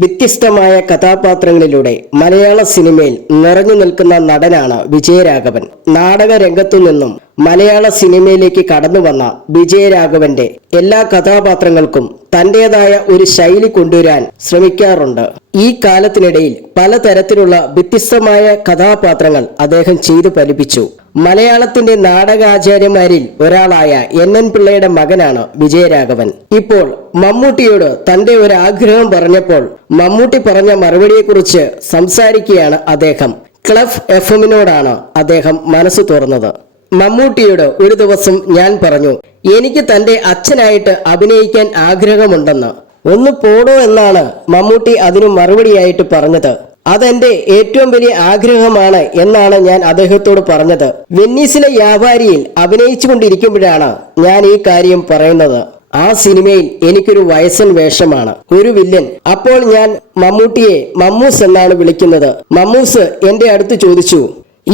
വ്യത്യസ്തമായ കഥാപാത്രങ്ങളിലൂടെ മലയാള സിനിമയിൽ നിറഞ്ഞു നിൽക്കുന്ന നടനാണ് വിജയരാഘവൻ. നാടക രംഗത്തു നിന്നും മലയാള സിനിമയിലേക്ക് കടന്നു വന്ന വിജയരാഘവന്റെ എല്ലാ കഥാപാത്രങ്ങൾക്കും തന്റേതായ ഒരു ശൈലി കൊണ്ടുവരാൻ ശ്രമിക്കാറുണ്ട്. ഈ കാലത്തിനിടയിൽ പലതരത്തിലുള്ള വ്യത്യസ്തമായ കഥാപാത്രങ്ങൾ അദ്ദേഹം ചെയ്തു ഫലിപ്പിച്ചു. മലയാളത്തിന്റെ നാടകാചാര്യന്മാരിൽ ഒരാളായ NN പിള്ളയുടെ മകനാണ് വിജയരാഘവൻ. ഇപ്പോൾ മമ്മൂട്ടിയോട് തന്റെ ഒരു ആഗ്രഹം പറഞ്ഞപ്പോൾ മമ്മൂട്ടി പറഞ്ഞ മറുപടിയെക്കുറിച്ച് സംസാരിക്കുകയാണ് അദ്ദേഹം. ക്ലഫ് FM-നോടാണ് അദ്ദേഹം മനസ്സ് തുറന്നത്. മമ്മൂട്ടിയോട് ഒരു ദിവസം ഞാൻ പറഞ്ഞു, എനിക്ക് തന്റെ അച്ഛനായിട്ട് അഭിനയിക്കാൻ ആഗ്രഹമുണ്ടെന്ന്. ഒന്ന് പോടോ എന്നാണ് മമ്മൂട്ടി അതിനു മറുപടിയായിട്ട് പറഞ്ഞത്. അതെന്റെ ഏറ്റവും വലിയ ആഗ്രഹമാണ് എന്നാണ് ഞാൻ അദ്ദേഹത്തോട് പറഞ്ഞത്. വെന്നീസിലെ വ്യാപാരിയിൽ അഭിനയിച്ചു കൊണ്ടിരിക്കുമ്പോഴാണ് ഞാൻ ഈ കാര്യം പറയുന്നത്. ആ സിനിമയിൽ എനിക്കൊരു വയസ്സൻ വേഷമാണ്, ഒരു വില്ലൻ. അപ്പോൾ ഞാൻ മമ്മൂട്ടിയെ മമ്മൂസ് എന്നാണ് വിളിക്കുന്നത്. മമ്മൂസ് എന്റെ അടുത്ത് ചോദിച്ചു,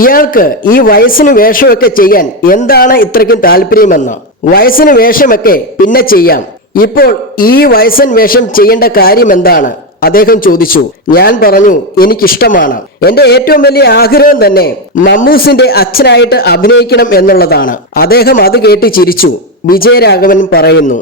ഇയാൾക്ക് ഈ വയസ്സിന് വേഷമൊക്കെ ചെയ്യാൻ എന്താണ് ഇത്രയ്ക്കും താല്പര്യമെന്ന്. വയസ്സിന് വേഷമൊക്കെ പിന്നെ ചെയ്യാം, ഇപ്പോൾ ഈ വയസ്സൻ വേഷം ചെയ്യേണ്ട കാര്യം എന്താണ്? അദ്ദേഹം ചോദിച്ചു. ഞാൻ പറഞ്ഞു, എനിക്കിഷ്ടമാണ്. എന്റെ ഏറ്റവും വലിയ ആഗ്രഹം തന്നെ മമ്മൂസിന്റെ അച്ഛനായിട്ട് അഭിനയിക്കണം എന്നുള്ളതാണ്. അദ്ദേഹം അത് കേട്ട് ചിരിച്ചു. വിജയരാഘവൻ പറയുന്നു.